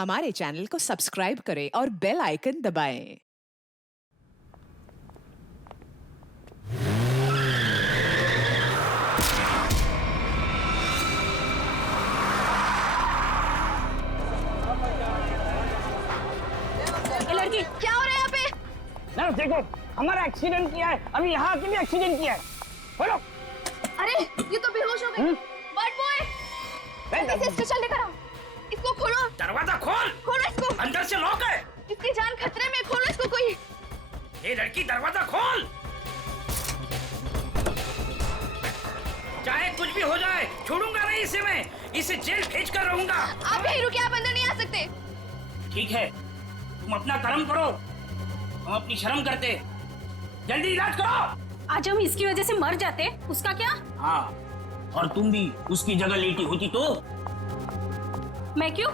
हमारे चैनल को सब्सक्राइब करें और बेल आइकन दबाएं। लड़की क्या हो रहा है यहाँ पे? नर्स देखो, हमारा एक्सीडेंट किया है। अभी यहाँ के भी एक्सीडेंट किया है। बोलो। अरे ये तो बेहोश हो गई। बर्ड बॉय, जल्दी से स्ट्रेचर लेकर आओ। इसको खोलो। दरवाजा खोल। खोलो इसको। अंदर से लॉक है। इसकी जान खतरे में, खोलो इसको कोई। ये लड़की दरवाजा खोल। चाहे कुछ भी हो जाए, छोड़ूंगा नहीं इसे मैं। इसे जेल भेज कर रहूंगा। आप यहीं रुकिए, आप अंदर नहीं आ सकते। ठीक है, तुम अपना कर्म करो, हम अपनी शर्म करते। जल्दी इलाज करो। आज हम इसकी वजह से मर जाते, उसका क्या? हाँ, और तुम भी उसकी जगह लेटी होती तो? मैं क्यों?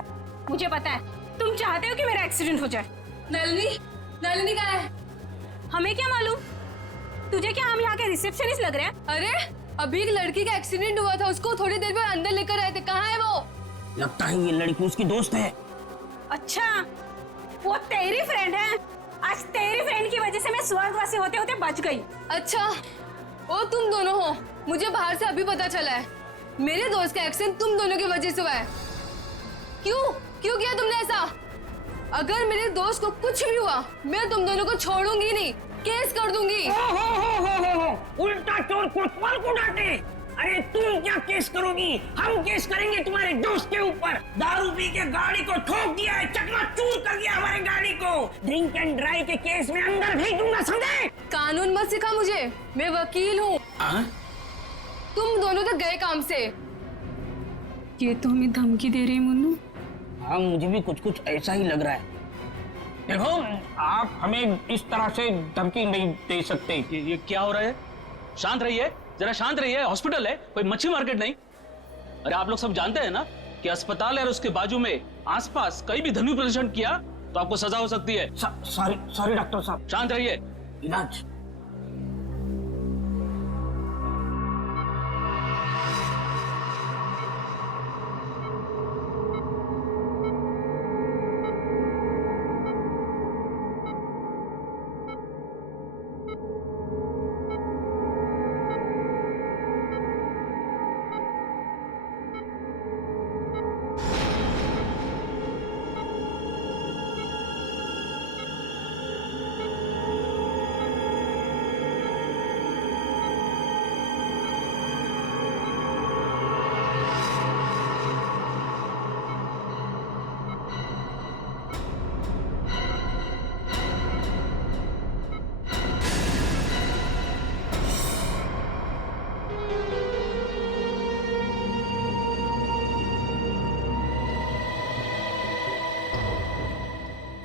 मुझे पता है तुम चाहते हो कि मेरा एक्सीडेंट हो जाए। नलिनी कहाँ है? हमें क्या मालूम? तुझे क्या हम यहाँ के रिसेप्शनिस्ट लग रहे हैं? अरे अभी एक लड़की का एक्सीडेंट हुआ था, उसको थोड़ी देर में अंदर लेकर आए थे। कहाँ है वो? लगता है ये लड़की उसकी दोस्त है। अच्छा, वो तेरी फ्रेंड है। आज तेरी फ्रेंड की वजह से मैं स्वर्गवासी होते होते बच गई। अच्छा, वो तुम दोनों हो। मुझे बाहर से अभी पता चला है, मेरे दोस्त का एक्सीडेंट तुम दोनों की वजह से हुआ है। क्यों क्यों किया तुमने ऐसा? अगर मेरे दोस्त को कुछ भी हुआ, मैं तुम दोनों को छोड़ूंगी नहीं, केस कर दूंगी। हो। उल्टा चोर कोतवाल को डांटे। अरे तुम क्या केस करोगी? हम केस करेंगे तुम्हारे दोस्त के ऊपर। दारू पी के गाड़ी को ठोक दिया है, चकनाचूर कर दिया हमारी गाड़ी को। ड्रिंक एंड ड्राइव के केस में अंदर भेज दूंगा, समझे? कानून मत सिखा मुझे, मैं वकील हूँ। तुम दोनों तो गए काम से। ये तो हमें धमकी दे रही मुन्नू। हाँ, मुझे भी कुछ कुछ ऐसा ही लग रहा है। देखो, आप हमें इस तरह से धमकी नहीं दे सकते। ये क्या हो रहा है? शांत रहिए, जरा शांत रहिए। हॉस्पिटल है, कोई मच्छी मार्केट नहीं। अरे आप लोग सब जानते हैं ना कि अस्पताल है और उसके बाजू में आसपास कहीं भी ध्वनि प्रदर्शन किया तो आपको सजा हो सकती है। सॉरी डॉक्टर साहब। शांत रहिए। इलाज।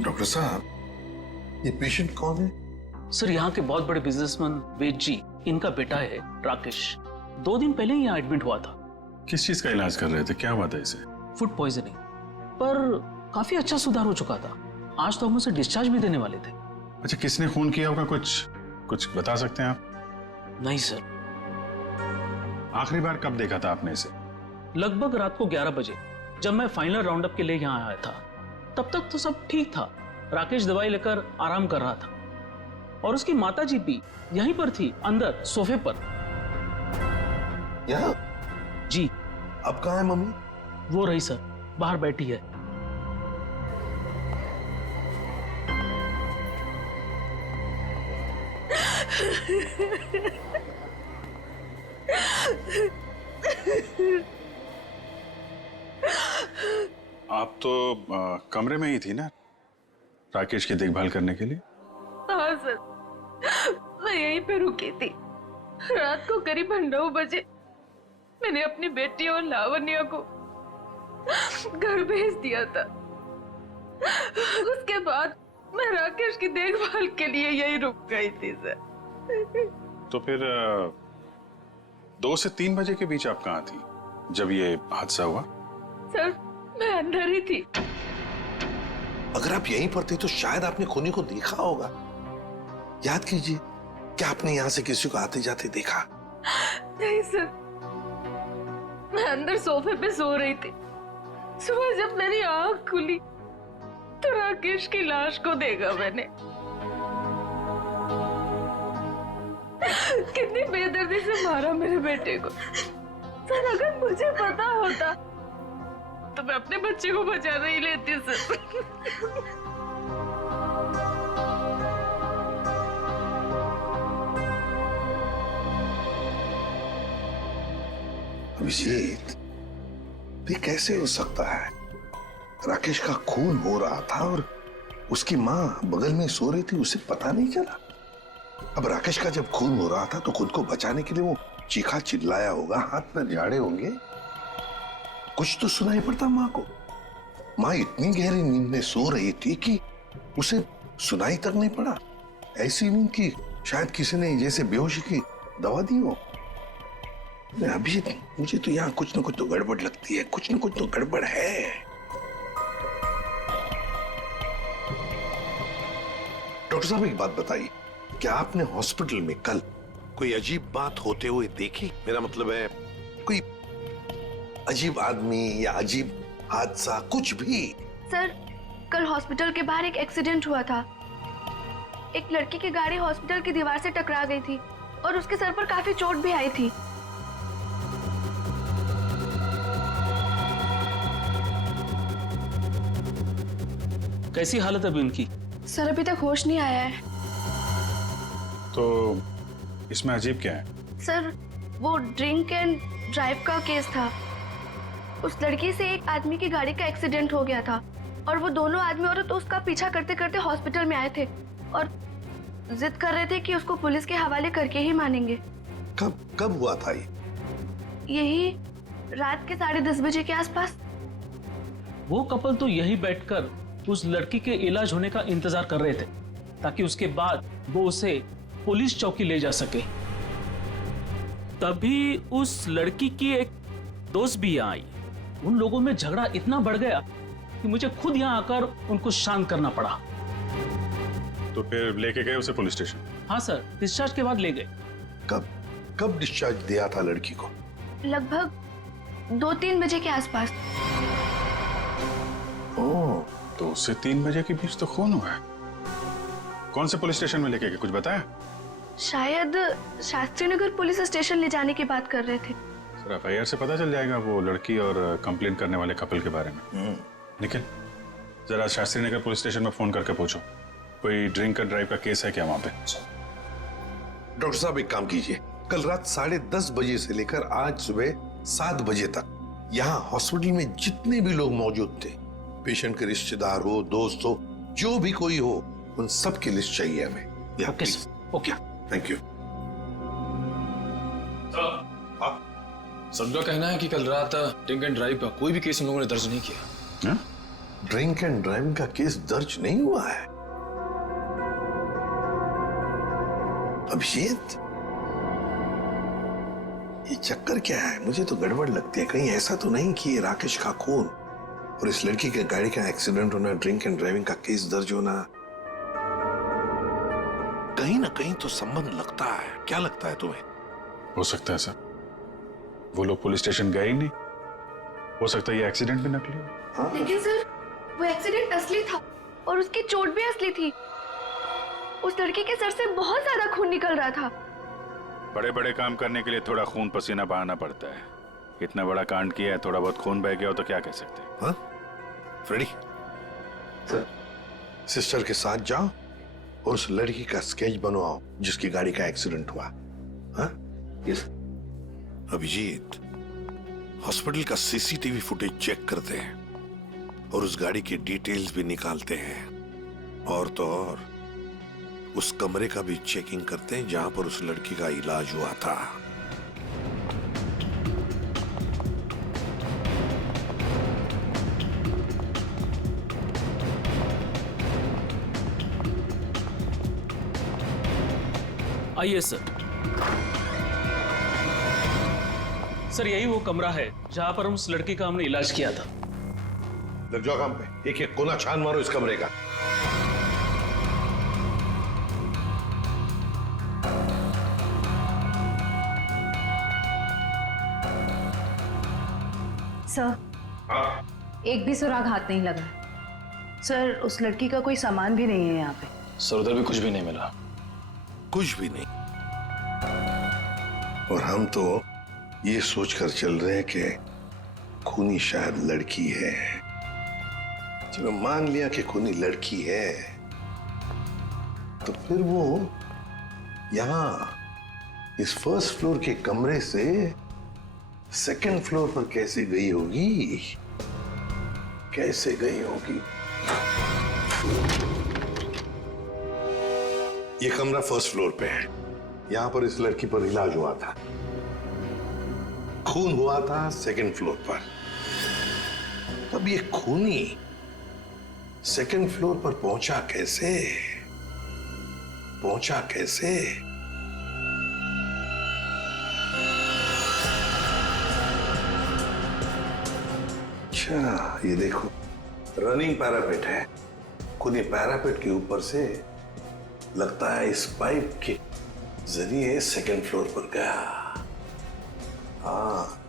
डॉक्टर साहब, ये पेशेंट कौन है? सर, यहाँ के बहुत बड़े बिजनेसमैन वेद जी, इनका बेटा है राकेश। 2 दिन पहले ही यहाँ एडमिट हुआ था। किस चीज का इलाज कर रहे थे? क्या हुआ था इसे? फूड पॉइजनिंग, पर काफी अच्छा सुधार हो चुका था। आज तो हम उसे डिस्चार्ज भी देने वाले थे। अच्छा, किसने खून किया होगा? कुछ बता सकते हैं आप? नहीं सर। आखिरी बार कब देखा था आपने इसे? लगभग रात को 11 बजे, जब मैं फाइनल राउंड अप के लिए यहाँ आया था। तब तक तो सब ठीक था। राकेश दवाई लेकर आराम कर रहा था और उसकी माताजी भी यहीं पर थी, अंदर सोफे पर। यहाँ? जी। अब कहाँ है मम्मी? वो रही सर, बाहर बैठी है। आप तो कमरे में ही थी ना राकेश की देखभाल करने के लिए? हाँ सर, मैं यहीं पे रुकी थी। रात को करीब 9 बजे मैंने अपनी बेटी और लावण्या को घर भेज दिया था। उसके बाद मैं राकेश की देखभाल के लिए यहीं रुक गई थी सर। तो फिर 2 से 3 बजे के बीच आप कहाँ थी जब ये हादसा हुआ? सर, मैं अंदर ही थी। अगर आप यहीं पर थे तो शायद आपने खूनी को देखा होगा। याद कीजिए, क्या आपने यहाँ से किसी को आते जाते देखा? नहीं सर, मैं अंदर सोफे पे सो रही थी। सुबह जब मेरी आंख खुली राकेश की लाश को देखा मैंने। कितनी बेदर्दी से मारा मेरे बेटे को। सर अगर मुझे पता होता तो मैं अपने बच्चे को बचा नहीं लेती सर। अभिजीत, ये कैसे हो सकता है? राकेश का खून हो रहा था और उसकी मां बगल में सो रही थी, उसे पता नहीं चला। अब राकेश का जब खून हो रहा था तो खुद को बचाने के लिए वो चीखा चिल्लाया होगा, हाथ पैर झाड़े होंगे, कुछ तो सुनाई पड़ता मां को। मां इतनी गहरी नींद में सो रही थी कि उसे सुनाई तक नहीं पड़ा। ऐसी नींद की शायद किसी ने जैसे बेहोशी की दवा दी हो। अभी मुझे तो यहाँ कुछ ना कुछ तो गड़बड़ लगती है, कुछ ना कुछ तो गड़बड़ है। डॉक्टर साहब एक बात बताइए, क्या आपने हॉस्पिटल में कल कोई अजीब बात होते हुए देखी? मेरा मतलब है कोई अजीब आदमी या अजीब हादसा, कुछ भी? सर कल हॉस्पिटल के बाहर एक एक्सीडेंट हुआ था। एक लड़की की गाड़ी हॉस्पिटल की दीवार से टकरा गई थी और उसके सर पर काफी चोट भी आई थी। कैसी हालत है अभी उनकी? सर अभी तक होश नहीं आया है। तो इसमें अजीब क्या है? सर वो ड्रिंक एंड ड्राइव का केस था। उस लड़की से एक आदमी की गाड़ी का एक्सीडेंट हो गया था और वो दोनों आदमी औरत उसका पीछा करते करते हॉस्पिटल में आए थे और जिद कर रहे थे कि उसको पुलिस के हवाले करके ही मानेंगे। कब हुआ था ये? यही रात के 10:30 बजे के आसपास। वो कपल तो यही बैठकर उस लड़की के इलाज होने का इंतजार कर रहे थे ताकि उसके बाद वो उसे पुलिस चौकी ले जा सके। तभी उस लड़की की एक दोस्त भी यहाँ आई। उन लोगों में झगड़ा इतना बढ़ गया कि मुझे खुद यहाँ आकर उनको शांत करना पड़ा। तो फिर लेके गए उसे पुलिस स्टेशन? हाँ सर, डिस्चार्ज के बाद ले गए। कब डिस्चार्ज दिया था लड़की को? लगभग 2-3 बजे के आसपास। ओह, तो उससे 3 बजे के बीच तो खून हुआ है। कौन से पुलिस स्टेशन में लेके गए, कुछ बताया? शायद शास्त्री नगर पुलिस स्टेशन ले जाने की बात कर रहे थे। सर एफआईआर से पता चल जाएगा वो लड़की और कंप्लेंट करने वाले कपल के बारे में। निखिल, जरा शास्त्री नगर पुलिस स्टेशन में फोन करके पूछो कोई ड्रिंक एंड ड्राइव का केस है क्या वहां पे। डॉक्टर साहब एक काम कीजिए, कल रात 10:30 बजे से लेकर आज सुबह 7 बजे तक यहाँ हॉस्पिटल में जितने भी लोग मौजूद थे, पेशेंट के रिश्तेदार हो, दोस्त हो, जो भी कोई हो, उन सब की लिस्ट चाहिए हमें। Okay okay, thank you. सबका कहना है कि कल रात ड्रिंक एंड ड्राइव का कोई भी केस उन लोगों ने दर्ज नहीं किया। ड्रिंक एंड ड्राइविंग का केस दर्ज नहीं हुआ है? अभिजीत, ये चक्कर क्या है? मुझे तो गड़बड़ लगती है। कहीं ऐसा तो नहीं कि ये राकेश का खून और इस लड़की के गाड़ी का एक्सीडेंट होना, ड्रिंक एंड ड्राइविंग का केस दर्ज होना, कहीं ना कहीं तो संबंध लगता है। क्या लगता है तुम्हें? हो सकता है सर, वो लोग पुलिस स्टेशन गए ही नहीं। हो सकता है ये एक्सीडेंट भी नकली हो। हाँ? लेकिन सर वो एक्सीडेंट असली था और उसकी चोट भी असली थी। उस लड़की के सर से बहुत ज्यादा खून निकल रहा था। बड़े बड़े काम करने के लिए थोड़ा खून पसीना बहाना पड़ता है। इतना बड़ा कांड किया है, थोड़ा बहुत खून बह गया हो तो क्या कह सकते हैं। हाँ? फ्रेडी, सिस्टर के साथ जाओ और उस लड़की का स्केच बनवाओ जिसकी गाड़ी का एक्सीडेंट हुआ। हाँ? यस। अभिजीत, हॉस्पिटल का सीसीटीवी फुटेज चेक करते हैं और उस गाड़ी की डिटेल्स भी निकालते हैं। और तो और उस कमरे का भी चेकिंग करते हैं जहां पर उस लड़की का इलाज हुआ था। आइए सर। सर यही वो कमरा है जहां पर उस लड़की का हमने इलाज किया था। लग जाओ काम पे, एक एक कोना छान मारो इस कमरे का। सर, एक भी सुराग हाथ नहीं लगा। सर उस लड़की का कोई सामान भी नहीं है यहाँ पे। सर उधर भी कुछ भी नहीं मिला। कुछ भी नहीं। और हम तो ये सोचकर चल रहे हैं कि खूनी शायद लड़की है। चलो मान लिया कि खूनी लड़की है, तो फिर वो यहां इस फर्स्ट फ्लोर के कमरे से सेकंड फ्लोर पर कैसे गई होगी? कैसे गई होगी? ये कमरा फर्स्ट फ्लोर पे है। यहां पर इस लड़की पर इलाज हुआ था। खून हुआ था सेकंड फ्लोर पर। तब ये खूनी सेकंड फ्लोर पर पहुंचा कैसे? पहुंचा कैसे? अच्छा, ये देखो रनिंग पैरापेट है। खूनी पैरापेट के ऊपर से लगता है इस पाइप के जरिए सेकंड फ्लोर पर गया। हाँ,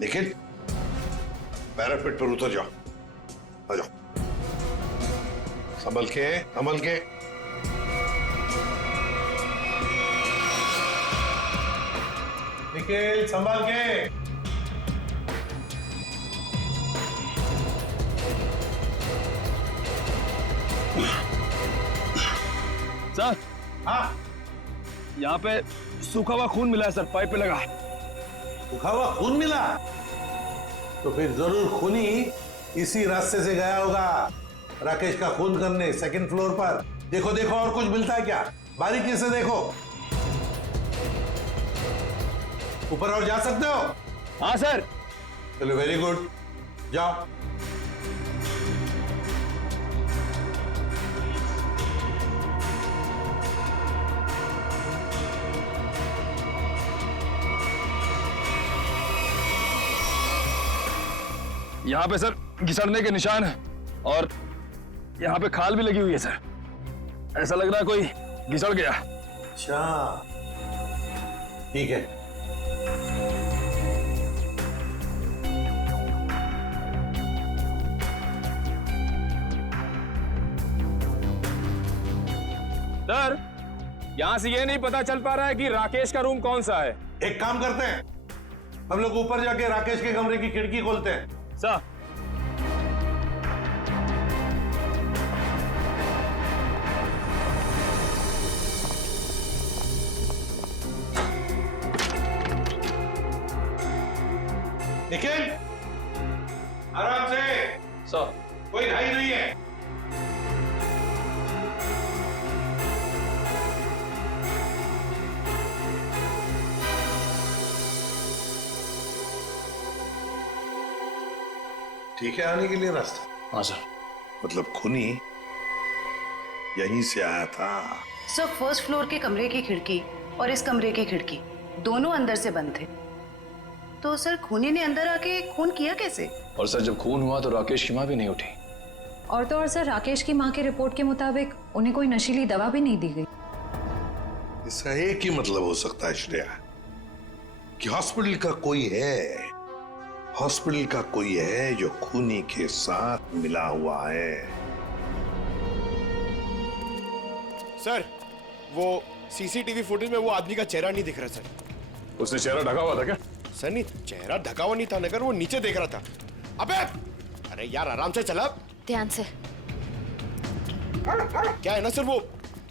लेकिन पैरापेट पर उतर जाओ, आ जाओ, संभल के, संभल के। निखिल संभल के। सर, हाँ, यहाँ पे सूखा हुआ खून मिला है सर, पाइप पे लगा। सूखा हुआ खून मिला? तो फिर जरूर खूनी इसी रास्ते से गया होगा राकेश का खून करने सेकंड फ्लोर पर। देखो देखो और कुछ मिलता है क्या? बारीकी से देखो। ऊपर और जा सकते हो? हाँ सर। चलो वेरी गुड, जाओ। यहाँ पे सर घिसड़ने के निशान है और यहाँ पे खाल भी लगी हुई है सर। ऐसा लग रहा है कोई घिसड़ गया। अच्छा, ठीक है। सर, यहाँ से ये नहीं पता चल पा रहा है कि राकेश का रूम कौन सा है। एक काम करते हैं, हम लोग ऊपर जाके राकेश के कमरे की खिड़की खोलते हैं। सर, निखिल, आराम से। सर, कोई ढाई नहीं है। ठीक है आने के लिए रास्ता? हाँ सर। मतलब खूनी यहीं से आया था? सर फर्स्ट फ्लोर के कमरे की खिड़की और इस कमरे की खिड़की दोनों अंदर से बंद थे। तो सर खूनी ने अंदर आके खून किया कैसे? और सर जब खून हुआ तो राकेश की माँ भी नहीं उठी। और तो और सर राकेश की मां के रिपोर्ट के मुताबिक उन्हें कोई नशीली दवा भी नहीं दी गई। इसका एक ही मतलब हो सकता है श्रेया, कि हॉस्पिटल का कोई है, हॉस्पिटल का कोई है जो खूनी के साथ मिला हुआ है। सर, वो सीसीटीवी फुटेज में वो आदमी का चेहरा नहीं दिख रहा सर। उसने चेहरा ढका हुआ था क्या? सर नहीं, चेहरा ढका हुआ नहीं था, नगर वो नीचे देख रहा था। अबे, अरे यार आराम से चला। ध्यान से। क्या है ना सर, वो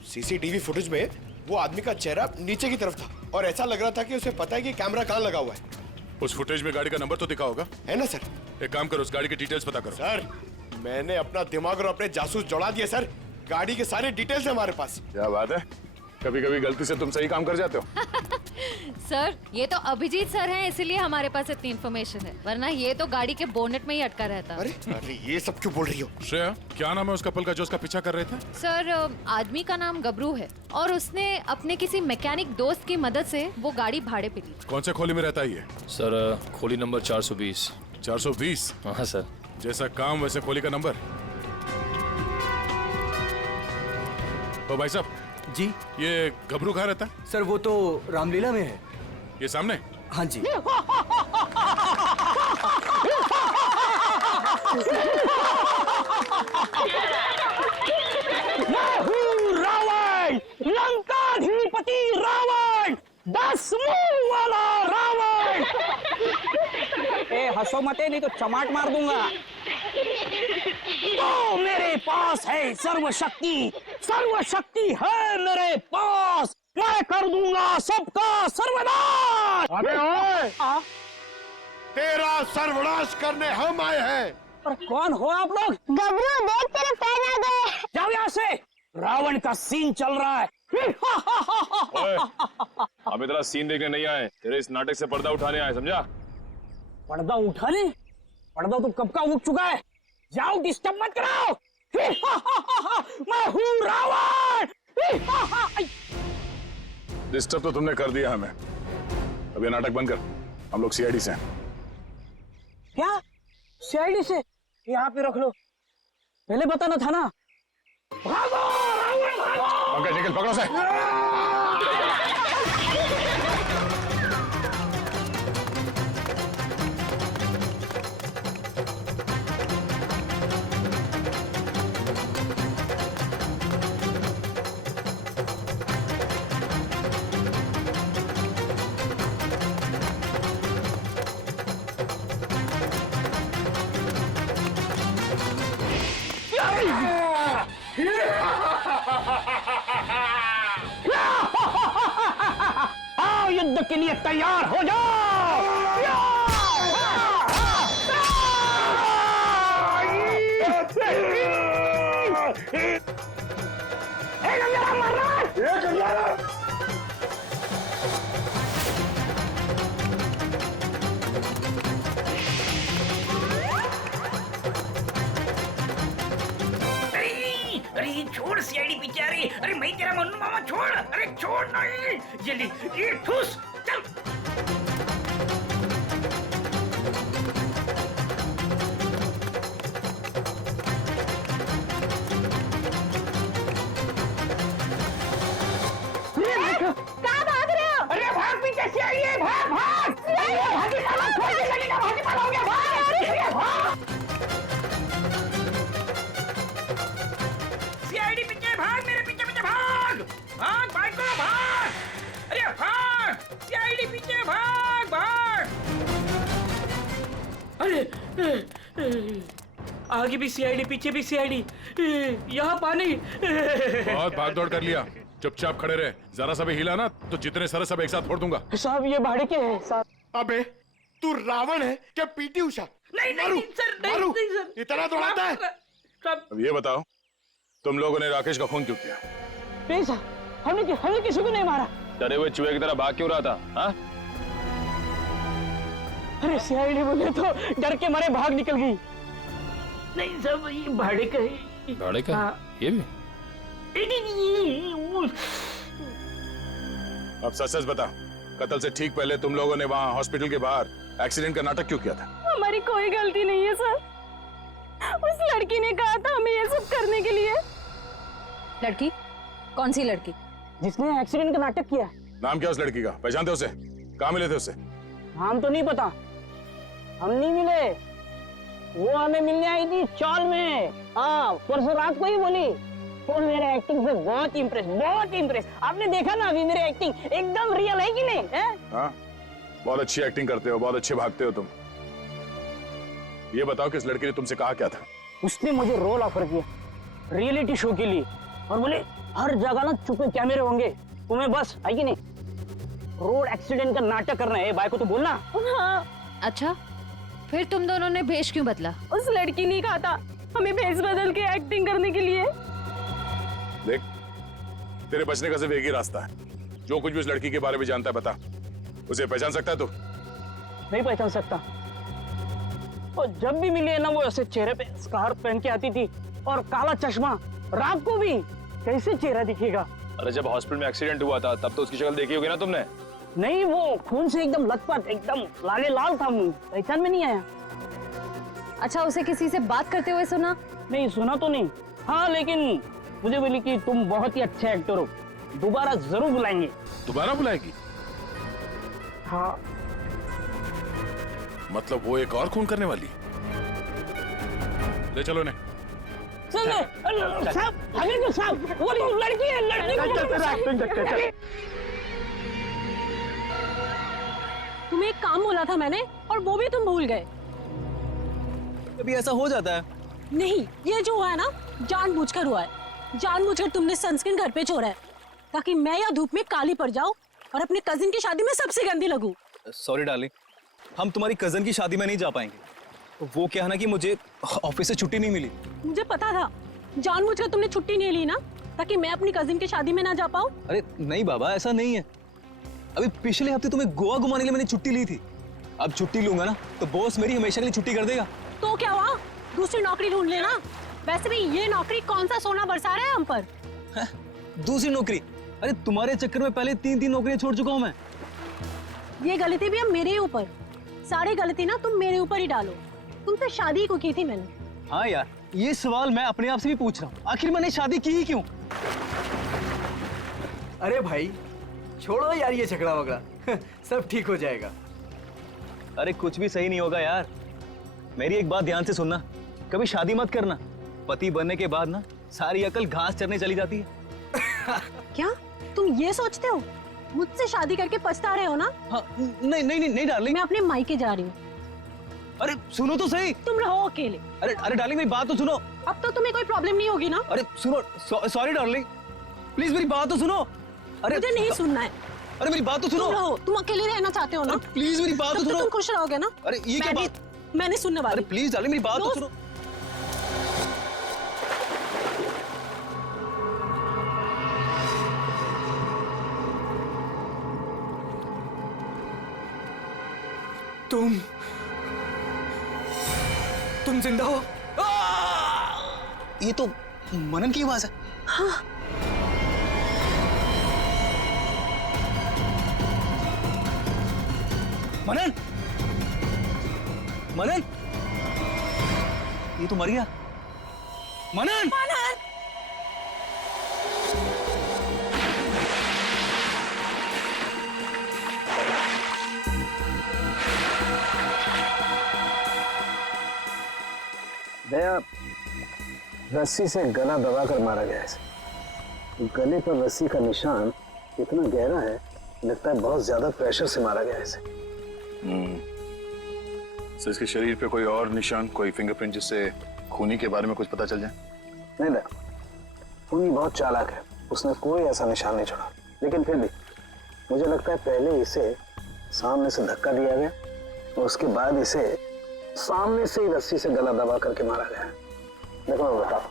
सीसीटीवी फुटेज में वो आदमी का चेहरा नीचे की तरफ था और ऐसा लग रहा था कि उसे पता है कि कैमरा कहाँ लगा हुआ है। उस फुटेज में गाड़ी का नंबर तो दिखा होगा? है ना सर। एक काम करो, उस गाड़ी की डिटेल्स पता करो। सर, मैंने अपना दिमाग और अपने जासूस जोड़ा दिए सर। गाड़ी के सारे डिटेल्स है हमारे पास। क्या बात है, कभी कभी गलती से तुम सही काम कर जाते हो। सर ये तो अभिजीत सर हैं, इसीलिए हमारे पास इतनी इन्फॉर्मेशन है, वरना ये तो गाड़ी के बोनेट में ही अटका रहता। अरे अरे ये सब क्यों बोल रही हो? श्रेया, क्या नाम है उस कपल का जो उसका पीछा कर रहे थे? सर आदमी का नाम गबरू है और उसने अपने किसी मैकेनिक दोस्त की मदद से वो गाड़ी भाड़े पे ली। कौन से खोली में रहता है ये? सर खोली नंबर 420। 420? हाँ सर। जैसा काम वैसे खोली का नंबर। तो भाई साहब जी, ये गबरू कहाँ रहता है? सर वो तो रामलीला में है। ये सामने? हाँ जी। हंसो मत, नहीं तो चमाट मार दूंगा। तो मेरे पास है सर्वशक्ति, सर्वशक्ति है मेरे पास, मैं कर दूंगा सबका सर्वनाश। अबे ओए, तेरा सर्वनाश करने हम आए हैं। पर कौन हो आप लोग? गबरू देख तेरे पैर आ गए। जाओ यहाँ से, रावण का सीन चल रहा है। ओए, हम इतना सीन देखने नहीं आए, तेरे इस नाटक से पर्दा उठाने आए, समझा? पर्दा उठाने? पर्दा तो कब का उठ चुका है। जाओ, डिस्टर्ब मत कराओ। मैं हूँ रावण। डिस्टर्ब तो तुमने कर दिया हमें। अब ये नाटक बंद कर, हम लोग सीआईडी से हैं। क्या सीआईडी से? यहाँ पे रख लो, पहले बताना था ना। भागो रावण भागो। पंकज निकल, पकड़ो से। आओ, युद्ध के लिए तैयार हो जाओ। अरे छोड़ सीआईडी पीछे आ रही। अरे मैं तेरा मन्नू मामा, छोड़। अरे छोड़ नहीं, जल्दी ये ठूस, चल। कहाँ भाग रहे हो? अरे भाग, पीछे सीआईडी है, भाग भाग। भागी साला, छोड़ के लगेगा, भागी पाला हो गया, भाग भाग। सीआईडी पीछे भाग, मेरे पीछे पीछे भाग भाग भाग को भाग। अरे भाग, सीआईडी पीछे भाग भाग। अरे आगे भी सीआईडी, पीछे भी सीआईडी, यहाँ पानी। बहुत भाग दौड़ कर लिया, चुपचाप खड़े रहे। जरा सा भी हिला ना तो जितने सारे सब एक साथ फोड़ दूंगा। साहब ये भाड़े के हैं साहब। अबे तू रावण है क्या पीटी उषा? नहीं सर, नहीं सर, इतना दौड़ाता है। अब ये बताओ, तुम लोगों ने राकेश का खून क्यों किया? नहीं सर, हमने किसी को नहीं मारा। डरे हुए चूहे की तरह भाग क्यों रहा था? हाँ? अरे सीआईडी बोले तो डर के मारे भाग निकल गई। नहीं सब ये भाड़े का है। भाड़े का? ये भी? अब सच बता, कत्ल से ठीक पहले तुम लोगों ने वहाँ हॉस्पिटल के बाहर एक्सीडेंट का नाटक क्यों किया था? हमारी कोई गलती नहीं है सर, उस लड़की ने कहा था हमें ये सब करने के लिए। लड़की? कौन सी लड़की? जिसने एक्सीडेंट का नाटक किया। नाम क्या उस लड़की का? पहचानते उसे? कहाँ मिले थे उससे? नाम तो नहीं पता, हम नहीं मिले। वो हमें मिलने आई थी चौल में। हाँ, परसों रात को ही बोली। तो मेरे एक्टिंग से बहुत इम्प्रेस। आपने देखा ना अभी मेरी एक्टिंग एकदम रियल है कि नहीं है? हाँ, बहुत अच्छी एक्टिंग करते हो, बहुत अच्छे भागते हो तुम। ये बताओ कि इस लड़की ने तुमसे कहा क्या था? उसने मुझे रोल ऑफर किया रियलिटी शो के लिए, और बोले हर जगह ना छुपे कैमरे होंगे, तुम्हें बस है कि नहीं रोड एक्सीडेंट का नाटक करना है। भाई को तो बोलना। हाँ। अच्छा, फिर तुम दोनों ने भेष क्यों बदला? उस लड़की ने कहा था हमें भेष बदल के एक्टिंग करने के लिए। देख, तेरे बचने का सिर्फ एक ही रास्ता है। जो कुछ भी उस लड़की के बारे में जानता है बता। उसे पहचान सकता है तू? नहीं पहचान सकता। और जब भी मिली है ना, वो ऐसे चेहरे पे स्कार्फ पहन के आती थी और काला चश्मा। रात को भी कैसे चेहरा दिखेगा? अरे जब हॉस्पिटल में एक्सीडेंट हुआ था तब तो उसकी शक्ल देखी होगी ना तुमने? नहीं, वो खून से एकदम लथपथ, एकदम लाले लाल था मुंह, पहचान में नहीं आया। अच्छा, उसे किसी से बात करते हुए सुना? नहीं, सुना तो नहीं। हाँ, लेकिन मुझे बोली कि तुम बहुत ही अच्छे एक्टर हो, दोबारा जरूर बुलाएंगे। दोबारा बुलाएगी? हाँ। मतलब वो एक और खून करने वाली? ले चलो ने। साहब, वो लड़की है, लड़की। तुम्हें एक काम बोला था मैंने और वो भी तुम भूल गए। कभी ऐसा हो जाता है। नहीं, ये जो हुआ है ना जानबूझकर हुआ है। जानबूझकर तुमने सनस्क्रीन घर पे छोड़ा है ताकि मैं या धूप में काली पड़ जाऊं और अपने कजिन की शादी में सबसे गंदी लगूं। सॉरी डार्लिंग, हम तुम्हारी कजन की शादी में नहीं जा पाएंगे। वो क्या है ना कि मुझे ऑफिस से छुट्टी नहीं मिली। मुझे पता था, जानबूझकर तुमने छुट्टी नहीं ली ना ताकि मैं अपनी कजिन की शादी में ना जा पाऊं। अरे नहीं बाबा, ऐसा नहीं है। अभी पिछले हफ्ते तुम्हें गोवा घुमाने के लिए मैंने छुट्टी ली थी। अब छुट्टी लूंगा ना तो बॉस मेरी हमेशा के लिए छुट्टी कर देगा। तो क्या हुआ, दूसरी नौकरी ढूंढ लेना। वैसे भी ये नौकरी कौन सा सोना बरसा रहा है हम पर। दूसरी नौकरी? अरे तुम्हारे चक्कर में पहले 3 नौकरियां छोड़ चुका हूं मैं। ये गलती भी अब मेरे ही ऊपर। सारी गलती ना तुम मेरे ऊपर ही डालो। तुमसे शादी को की थी मैंने। हाँ यार, ये सवाल मैं अपने आप से भी पूछ रहा हूँ, आखिर मैंने शादी की ही क्यों? अरे भाई छोड़ो यार ये झगड़ा वगड़ा सब ठीक हो जाएगा। अरे कुछ भी सही नहीं होगा यार। मेरी एक बात ध्यान से सुनना, कभी शादी मत करना। पति बनने के बाद ना सारी अकल घास चरने चली जाती है। क्या तुम ये सोचते हो मुझसे शादी करके पछता रहे हो ना? हाँ, नहीं डार्लिंग, मैं अपने मायके जा रही हूँ। अरे सुनो तो सही। तुम रहो अकेले। अरे डार्लिंग मेरी बात तो सुनो। अब तो तुम्हें कोई प्रॉब्लम नहीं होगी ना? अरे सुनो, सॉरी डार्लिंग, प्लीज मेरी बात तो सुनो। अरे मुझे नहीं सुनना है। अरे मेरी बात तो सुनो। तुम रहो, तुम अकेले रहना चाहते हो ना? प्लीज मेरी बात तो सुनो। तुम खुश रहोगे ना? अरे ये क्या बात? मैंने सुनने वाली। अरे प्लीज डार्लिंग मेरी बात तो सुनो। तुम जिंदा हो? ये तो मनन की आवाज है। हाँ। मनन, मनन, ये तो मर गया। मनन, मनन, दया रस्सी से गला दबाकर मारा गया है। गले पर रस्सी का निशान इतना गहरा है, लगता है बहुत ज्यादा प्रेशर से मारा गया है इसे। सर इसके शरीर पे कोई और निशान, कोई फिंगरप्रिंट जिससे खूनी के बारे में कुछ पता चल जाए? नहीं दया, खूनी बहुत चालाक है, उसने कोई ऐसा निशान नहीं छोड़ा। लेकिन फिर भी मुझे लगता है पहले इसे सामने से धक्का दिया गया और उसके बाद इसे सामने से ही रस्सी से गला दबा करके मारा गया। देखो मैं बताओ,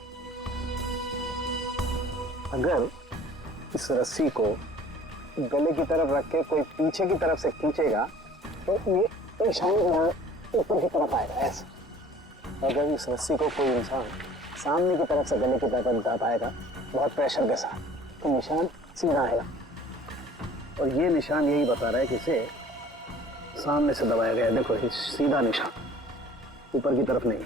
अगर इस रस्सी को गले की तरफ रख के कोई पीछे की तरफ से खींचेगा तो ये निशान ऊपर की तरफ आएगा ऐसे। अगर इस रस्सी को कोई इंसान सामने की तरफ से गले की तरफ दबाएगा बहुत प्रेशर के साथ, तो निशान सीधा आएगा। और ये निशान यही बता रहा है कि इसे सामने से दबाया गया। देखो ये सीधा निशान, ऊपर की तरफ नहीं।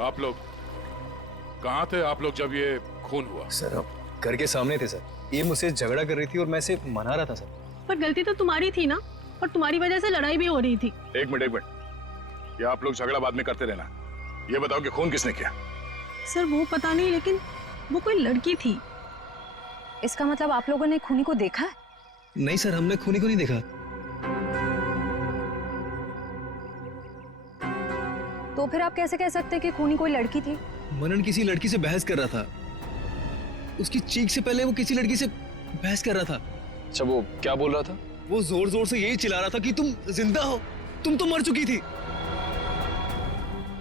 आप लोग कहाँ थे? आप लोग जब ये खून हुआ? सर हम घर के सामने थे सर। ये मुझसे झगड़ा कर रही थी और मैं इसे मना रहा था सर। पर गलती तो तुम्हारी थी ना, और तुम्हारी वजह से लड़ाई भी हो रही थी। एक मिनट, ये आप लोग झगड़ा बाद में करते रहना। ये बताओ कि खून किसने किया? सर वो पता नहीं, लेकिन वो कोई लड़की थी। इसका मतलब आप लोगों ने खूनी को देखा है? नहीं सर, हमने खूनी को नहीं देखा। तो फिर आप कैसे कह सकते हैं कि खूनी कोई लड़की थी? मनन किसी लड़की से बहस कर रहा था। उसकी चीख से पहले वो किसी लड़की से बहस कर रहा था। अच्छा वो क्या बोल रहा था? वो जोर जोर से यही चिल्ला रहा था कि तुम जिंदा हो, तुम तो मर चुकी थी।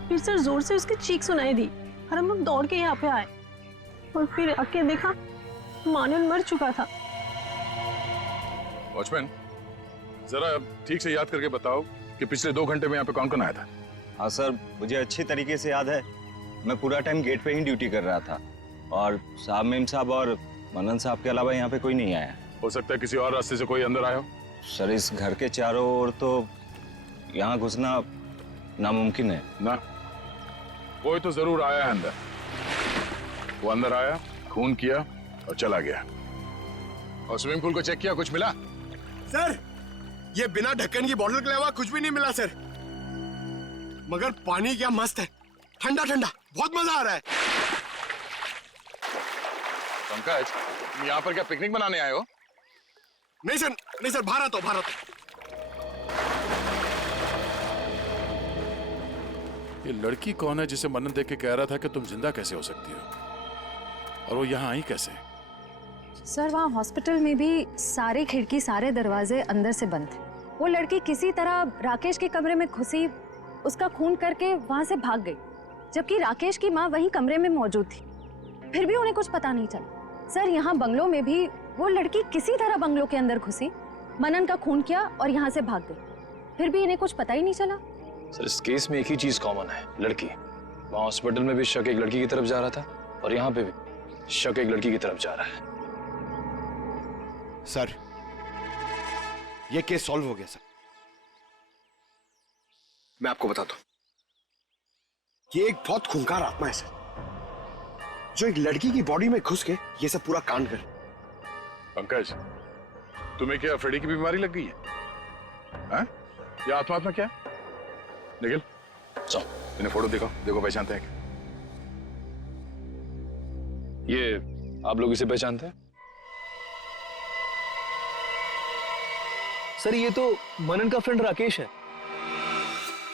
फिर सर जोर से उसकी चीख सुनाई दी और हम लोग दौड़ के यहाँ पे आए और फिर आके देखा मानन मर चुका था। वॉचमैन, जरा ठीक से याद करके बताओ कि पिछले 2 घंटे में यहाँ पे कौन कौन आया था? हाँ सर, मुझे अच्छी तरीके से याद है। मैं पूरा टाइम गेट पे ही ड्यूटी कर रहा था और साहब, मेम साहब और मनन साहब के अलावा यहाँ पे कोई नहीं आया। हो सकता है किसी और रास्ते से कोई अंदर आया हो। सर इस घर के चारों ओर तो यहाँ घुसना नामुमकिन है ना। कोई तो जरूर आया है अंदर। वो अंदर आया, खून किया और चला गया। और स्विमिंग पूल को चेक किया, कुछ मिला? सर ये बिना ढक्कन की बोतल के अलावा कुछ भी नहीं मिला सर। मगर पानी क्या मस्त है, ठंडा ठंडा, बहुत मजा आ रहा है। पंकज, तुम यहाँ पर क्या पिकनिक मनाने आए हो? नहीं सर, भारत हो भारत। ये लड़की कौन है जिसे मनन देख के कह रहा था कि तुम जिंदा कैसे हो सकती हो, और वो यहाँ आई कैसे? सर वहाँ हॉस्पिटल में भी सारे खिड़की सारे दरवाजे अंदर से बंद थे। वो लड़की किसी तरह राकेश के कमरे में घुसी, उसका खून करके वहाँ से भाग गई, जबकि राकेश की माँ वहीं कमरे में मौजूद थी। फिर भी उन्हें कुछ पता नहीं चला। सर यहाँ बंगलों में भी वो लड़की किसी तरह बंगलों के अंदर घुसी, मनन का खून किया और यहाँ से भाग गई, फिर भी इन्हें कुछ पता ही नहीं चला। सर इस केस में एक ही चीज कॉमन है, लड़की। वहाँ हॉस्पिटल में भी शक एक लड़की की तरफ जा रहा था और यहाँ पे भी शक एक लड़की की तरफ जा रहा है। सर ये केस सॉल्व हो गया सर। मैं आपको बताता हूं, ये एक बहुत खूंखार आत्मा है सर, जो एक लड़की की बॉडी में घुस के ये सब पूरा कांड कर। पंकज, तुम्हें क्या फ्रेडी की बीमारी लग गई है? हाँ? ये आत्मा क्या है? निखिल, चलो इन्हें फोटो दिखाओ, देखो पहचानते हैं क्या? ये आप लोग इसे पहचानते हैं? सर ये तो मनन का फ्रेंड राकेश है।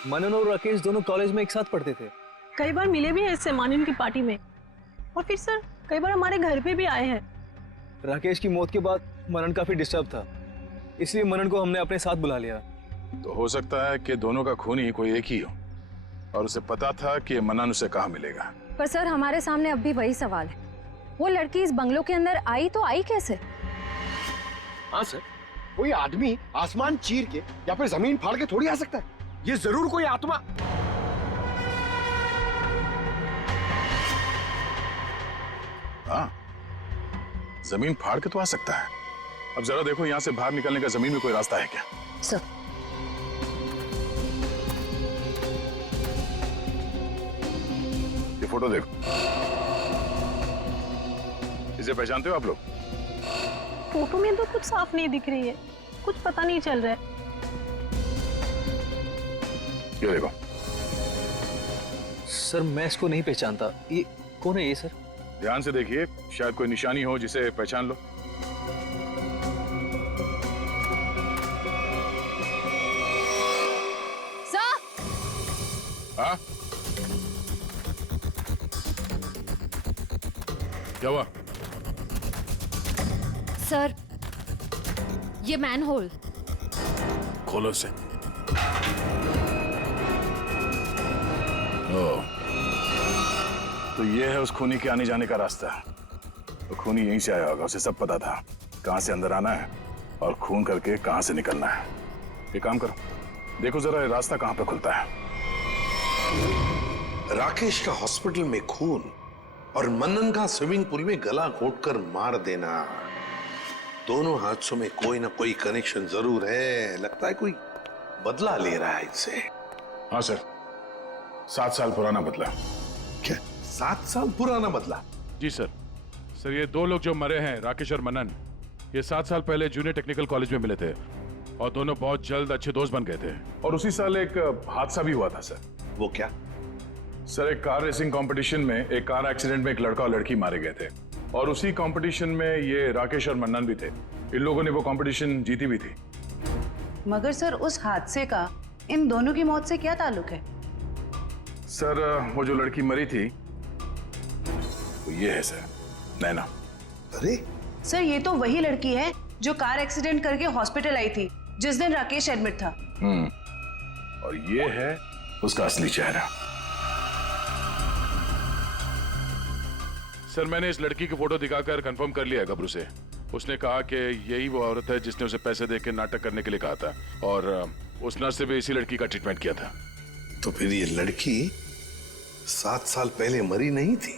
मनन और राकेश दोनों कॉलेज में एक साथ पढ़ते थे। कई बार मिले भी हैं इससे मानिन की पार्टी में, और फिर सर कई बार हमारे घर पे भी आए हैं। राकेश की मौत के बाद मनन काफी डिस्टर्ब था, इसलिए मनन को हमने अपने साथ बुला लिया। तो हो सकता है कि दोनों का खूनी कोई एक ही हो, और उसे पता था कि मनन उसे कहाँ मिलेगा। पर सर हमारे सामने अब भी वही सवाल है, वो लड़की इस बंगलो के अंदर आई तो आई कैसे? हाँ सर, कोई आदमी आसमान चीर के या फिर जमीन फाड़ के थोड़ी आ सकता है, ये जरूर कोई आत्मा। हाँ, जमीन फाड़ के तो आ सकता है। अब जरा देखो यहाँ से बाहर निकलने का जमीन में कोई रास्ता है क्या? सर ये फोटो देखो, इसे पहचानते हो आप लोग? फोटो में तो कुछ साफ नहीं दिख रही है, कुछ पता नहीं चल रहा है। ये देखो। सर मैं इसको नहीं पहचानता, ये कौन है ये सर? ध्यान से देखिए, शायद कोई निशानी हो जिसे पहचान लो। सर! हाँ? क्या हुआ? सर ये मैनहोल। खोलो इसे। तो ये है उस खूनी के आने जाने का रास्ता। तो खूनी यहीं से आया होगा, उसे सब पता था कहां से अंदर आना है और खून करके कहां से निकलना है। ये काम करो, देखो जरा ये रास्ता कहां पे खुलता है। राकेश का हॉस्पिटल में खून और मनन का स्विमिंग पूल में गला घोटकर मार देना, दोनों हादसों में कोई ना कोई कनेक्शन जरूर है। लगता है कोई बदला ले रहा है इनसे। हाँ सर, 7 साल पुराना बदला। क्या 7 साल पुराना बदला? जी सर। सर ये दो लोग जो मरे हैं, राकेश और मनन, ये 7 साल पहले जूनियर टेक्निकल कॉलेज में मिले थे और दोनों बहुत जल्द अच्छे दोस्त बन गए थे। और उसी साल एक हादसा भी हुआ था सर। वो क्या? सर एक कार रेसिंग कंपटीशन में एक कार एक्सीडेंट में एक लड़का और लड़की मारे गए थे, और उसी कंपटीशन में ये राकेश और मन्नन भी थे। इन लोगों ने वो कंपटीशन जीती भी थी। मगर सर उस हादसे का इन दोनों की मौत से क्या ताल्लुक है? सर वो जो लड़की मरी थी वो ये है सर, नैना। अरे सर ये तो वही लड़की है जो कार एक्सीडेंट करके हॉस्पिटल आई थी जिस दिन राकेश एडमिट था। और ये है उसका असली चेहरा। सर मैंने इस लड़की की फोटो दिखाकर कंफर्म कर लिया है गबरू से। उसने कहा कि यही वो औरत है जिसने उसे पैसे देके नाटक करने के लिए कहा था, और उस नर्स से भी इसी लड़की का ट्रीटमेंट किया था। तो फिर ये लड़की 7 साल पहले मरी नहीं थी?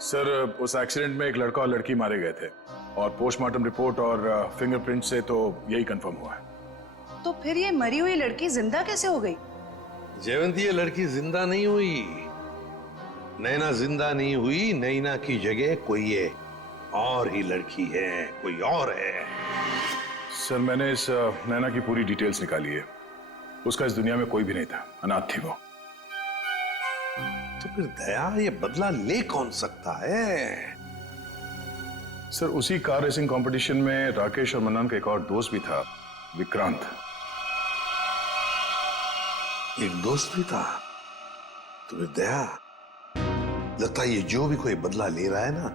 सर उस एक्सीडेंट में एक लड़का और लड़की मारे गए थे, और पोस्टमार्टम रिपोर्ट और फिंगरप्रिंट से तो यही कंफर्म हुआ है। तो फिर ये मरी हुई लड़की जिंदा कैसे हो गई? जयवंती, ये लड़की जिंदा नहीं हुई। नैना जिंदा नहीं हुई, नैना की जगह कोई ये और ही लड़की है, कोई और है। सर मैंने इस नैना की पूरी डिटेल्स निकाली है, उसका इस दुनिया में कोई भी नहीं था, अनाथ थी वो। तो फिर दया ये बदला ले कौन सकता है? सर, उसी कार रेसिंग कंपटीशन में राकेश और मनन का एक और दोस्त भी था, विक्रांत। एक दोस्त भी था? तो फिर दया, लगता है ये जो भी कोई बदला ले रहा है ना,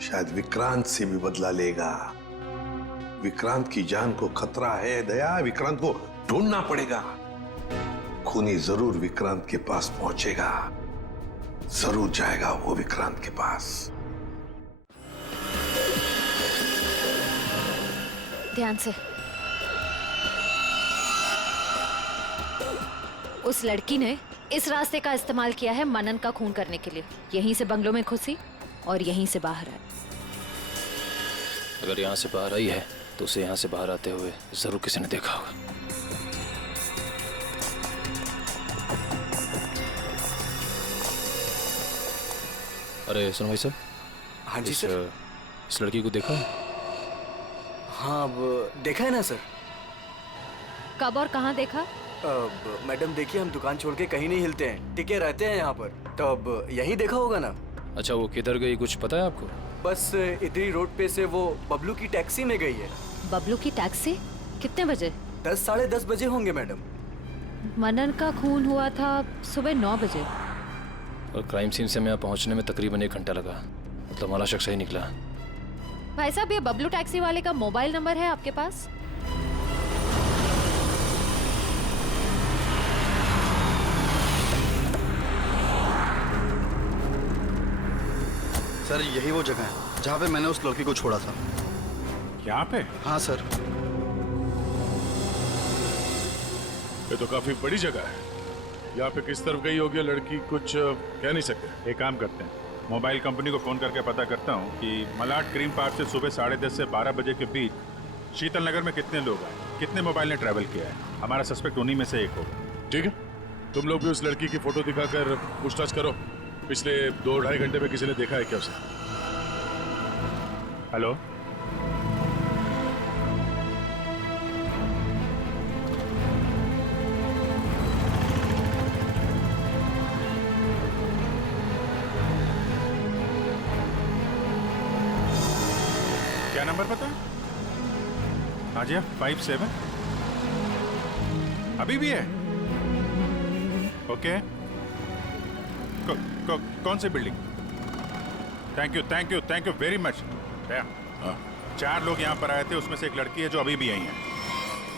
शायद विक्रांत से भी बदला लेगा। विक्रांत की जान को खतरा है दया, विक्रांत को ढूंढना पड़ेगा। खूनी जरूर विक्रांत के पास पहुंचेगा, जरूर जाएगा वो विक्रांत के पास। ध्यान से। उस लड़की ने इस रास्ते का इस्तेमाल किया है मनन का खून करने के लिए। यहीं से बंगलों में घुसी और यहीं से बाहर आई। अगर यहाँ से बाहर आई है तो उसे यहाँ से बाहर आते हुए जरूर किसी ने देखा होगा। अरे सुनो भाई साहब। हाँ जी सर। इस लड़की को देखा? हाँ, अब देखा है ना सर। कब और कहाँ देखा? अब मैडम देखिए, हम दुकान छोड़ के कहीं नहीं हिलते हैं, टिके रहते हैं यहाँ पर, तो अब यहीं देखा होगा ना। अच्छा, वो किधर गई कुछ पता है आपको? बस इधरी रोड पे से वो बबलू की टैक्सी में गई है। बबलू की टैक्सी? कितने बजे? 10 साढ़े 10 बजे होंगे मैडम। मनन का खून हुआ था सुबह 9 बजे। और क्राइम सीन से मैं यहाँ पहुँचने में तकरीबन 1 घंटा लगा। मतलब हमारा शख्स ही निकला। भाई साहब, ये बबलू टैक्सी वाले का मोबाइल नंबर है आपके पास? सर, यही वो जगह है जहाँ पे मैंने उस लड़की को छोड़ा था। यहाँ पे? हाँ सर। ये तो काफी बड़ी जगह है। यहाँ पे किस तरफ गई होगी लड़की, कुछ कह नहीं सकते। एक काम करते हैं, मोबाइल कंपनी को फोन करके पता करता हूँ कि मलाड क्रीम पार्क से सुबह 10:30 से 12 बजे के बीच शीतल नगर में कितने लोग आए, कितने मोबाइल ने ट्रैवल किया है। हमारा सस्पेक्ट उन्हीं में से एक होगा। ठीक है, तुम लोग भी उस लड़की की फोटो दिखाकर पूछताछ करो। पिछले 2-2.5 घंटे में किसी ने देखा है क्या उसे? हेलो, क्या नंबर पता है? हाँ जी, 57 अभी भी है? ओके, कौन सी building? Thank you very much. 4 लोग यहाँ पर आए थे, उसमें से एक लड़की है जो अभी भी आई है।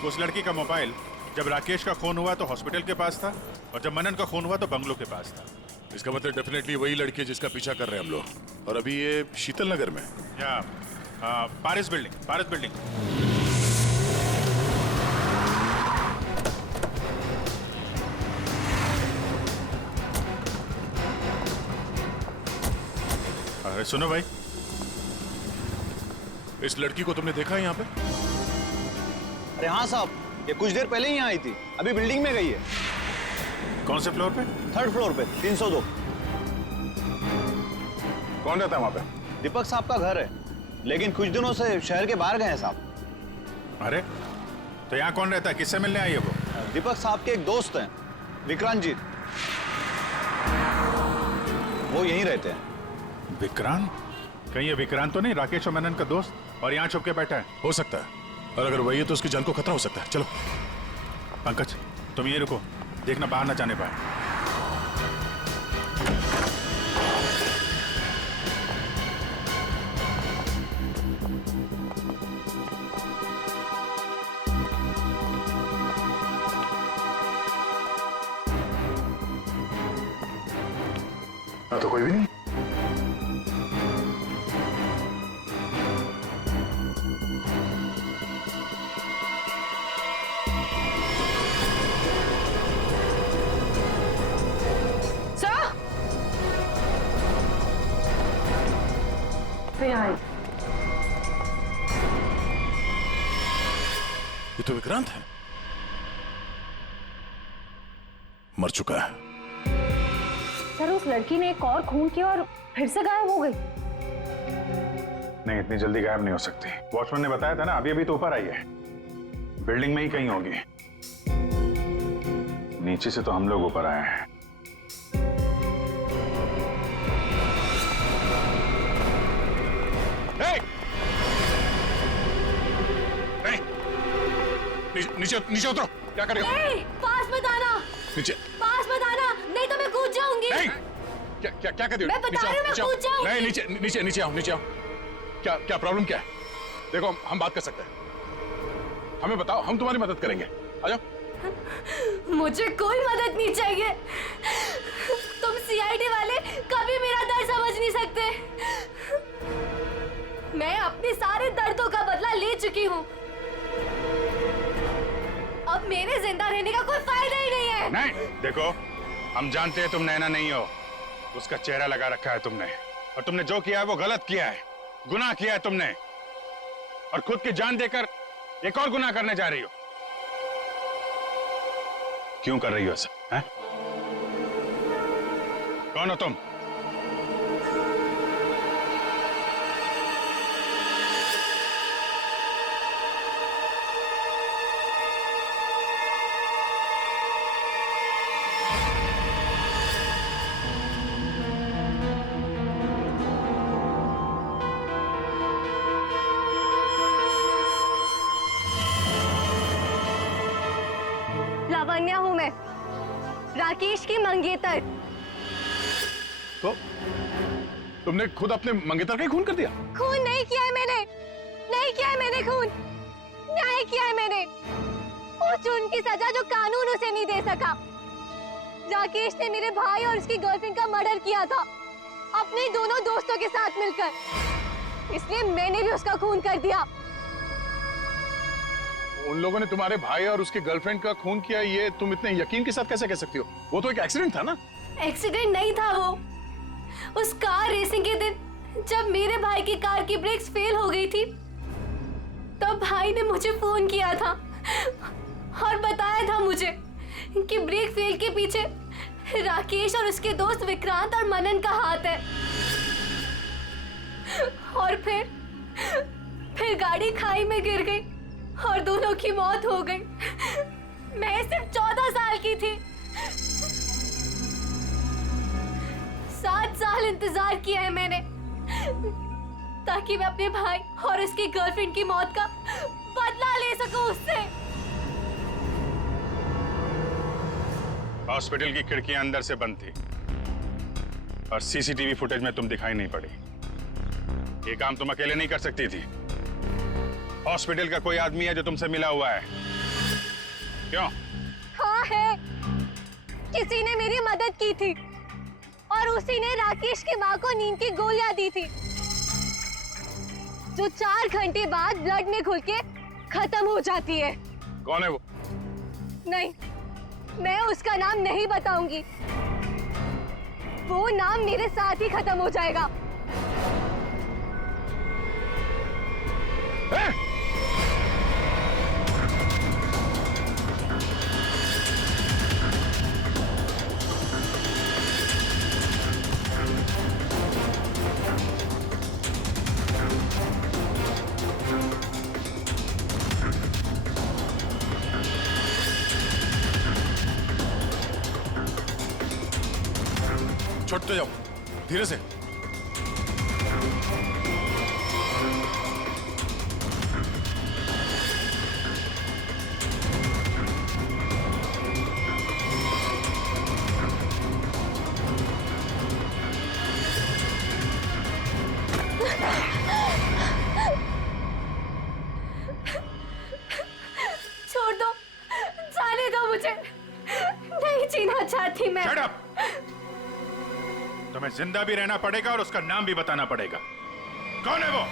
उस लड़की का मोबाइल जब राकेश का खून हुआ तो हॉस्पिटल के पास था, और जब मनन का खून हुआ तो बंगलो के पास था। इसका मतलब डेफिनेटली वही लड़की है जिसका पीछा कर रहे हैं हम लोग। और अभी ये शीतल नगर में या पारिस बिल्डिंग। अरे सुनो भाई, इस लड़की को तुमने देखा है यहाँ पे? अरे हाँ साहब, ये कुछ देर पहले ही यहाँ आई थी, अभी बिल्डिंग में गई है। कौन से फ्लोर पे? 3rd फ्लोर पे, 302। कौन रहता है वहाँ पे? दीपक साहब का घर है, लेकिन कुछ दिनों से शहर के बाहर गए हैं साहब। अरे तो यहाँ कौन रहता है, किससे मिलने आई है वो? दीपक साहब के एक दोस्त हैं, विक्रांत जी, वो यहीं रहते हैं। विक्रांत? कहीं ये विक्रांत तो नहीं राकेश और मनन का दोस्त, और यहाँ छुप के बैठा है? हो सकता है, और अगर वही है तो उसकी जान को खतरा हो सकता है। चलो पंकज, तुम ये रुको, देखना बाहर ना जाने पाए। तो कोई भी नहीं। ये तो विक्रांत है, मर चुका है। सर, उस लड़की ने एक और खून किया और फिर से गायब हो गई। नहीं, इतनी जल्दी गायब नहीं हो सकती। वॉचमैन ने बताया था ना, अभी अभी तो ऊपर आई है, बिल्डिंग में ही कहीं होगी। नीचे से तो हम लोग ऊपर आए हैं। नीचे नीचे उतरो। क्या कर रहे हो? पास मत आना। नीचे पास मत आना, नहीं तो मैं कूद जाऊंगी। नहीं। क्या क्या क्या कर रही हो? मैं बता रही हूँ, मैं कूद जाऊंगी। नहीं, नीचे नीचे नीचे आओ, नीचे आओ। क्या क्या प्रॉब्लम क्या है? देखो हम बात कर सकते हैं, हमें बताओ, हम तुम्हारी मदद करेंगे। आ जाओ। मुझे कोई मदद नहीं चाहिए। तुम सीआईडी वाले कभी मेरा दर्द समझ नहीं सकते। मैं अपने सारे दर्दों का बदला ले चुकी हूँ। अब मेरे जिंदा रहने का कोई फायदा ही नहीं है। नहीं, देखो हम जानते हैं तुम नैना नहीं हो, उसका चेहरा लगा रखा है तुमने, और तुमने जो किया है वो गलत किया है, गुनाह किया है तुमने, और खुद की जान देकर एक और गुनाह करने जा रही हो। क्यों कर रही हो ऐसा? हैं? कौन हो तुम? लावण्या हूँ मैं, राकेश की मंगेतर। तो तुमने खुद अपने मंगेतर का ही खून कर दिया? खून नहीं किया है मैंने, नहीं किया है मैंने खून, न्याय किया है मैंने। उस जुर्म की सजा जो कानून उसे नहीं दे सका। राकेश ने मेरे भाई और उसकी गर्लफ्रेंड का मर्डर किया था, अपने दोनों दोस्तों के साथ मिलकर, इसलिए मैंने भी उसका खून कर दिया। उन लोगों ने तुम्हारे भाई और उसकी गर्लफ्रेंड का खून किया, ये तुम इतने यकीन के साथ कैसे कह सकती हो? वो तो एक एक्सीडेंट था ना? एक्सीडेंट नहीं था वो। उस कार रेसिंग के दिन जब मेरे भाई की कार की ब्रेक्स फेल हो गई थी, तब भाई ने मुझे फोन किया था और बताया था मुझे कि ब्रेक फेल के पीछे राकेश और उसके दोस्त विक्रांत और मनन का हाथ है। और फिर गाड़ी खाई में गिर गई और दोनों की मौत हो गई। मैं सिर्फ 14 साल की थी। 7 साल इंतजार किया है मैंने, ताकि मैं अपने भाई और उसकी गर्लफ्रेंड की मौत का बदला ले सकूं उससे। हॉस्पिटल की खिड़कियां अंदर से बंद थी और सीसीटीवी फुटेज में तुम दिखाई नहीं पड़ी। ये काम तुम अकेले नहीं कर सकती थी। हॉस्पिटल का कोई आदमी है जो तुमसे मिला हुआ है? क्यों? हाँ है, किसी ने मेरी मदद की थी और उसी ने राकेश की माँ को नींद की गोलियां दी थी, जो 4 घंटे बाद ब्लड में घुल के खत्म हो जाती है। कौन है वो? नहीं, मैं उसका नाम नहीं बताऊंगी। वो नाम मेरे साथ ही खत्म हो जाएगा। छोड़ते जाओ, धीरे से। छोड़ दो, जाने दो मुझे, नहीं जीना चाहती मैं। Shut up! तुम्हें जिंदा भी रहना पड़ेगा और उसका नाम भी बताना पड़ेगा। कौन है वो?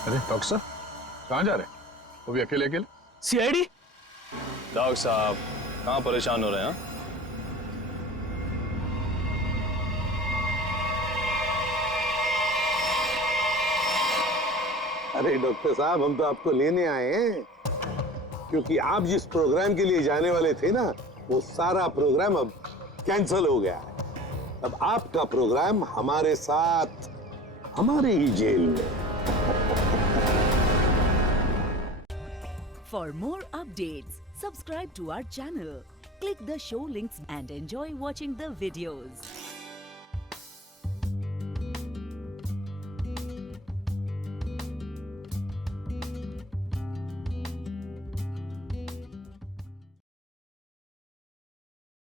अरे डॉक्टर साहब, कहाँ जा रहे हैं? वो भी अकेले अकेले? सीआईडी? डॉक्टर साहब कहाँ परेशान हो रहे हैं? अरे डॉक्टर साहब, हम तो आपको लेने आए हैं, क्योंकि आप जिस प्रोग्राम के लिए जाने वाले थे ना, वो सारा प्रोग्राम अब कैंसिल हो गया है। अब आपका प्रोग्राम हमारे साथ हमारे ही जेल में। For more updates, subscribe to our channel, click the show links and enjoy watching the videos.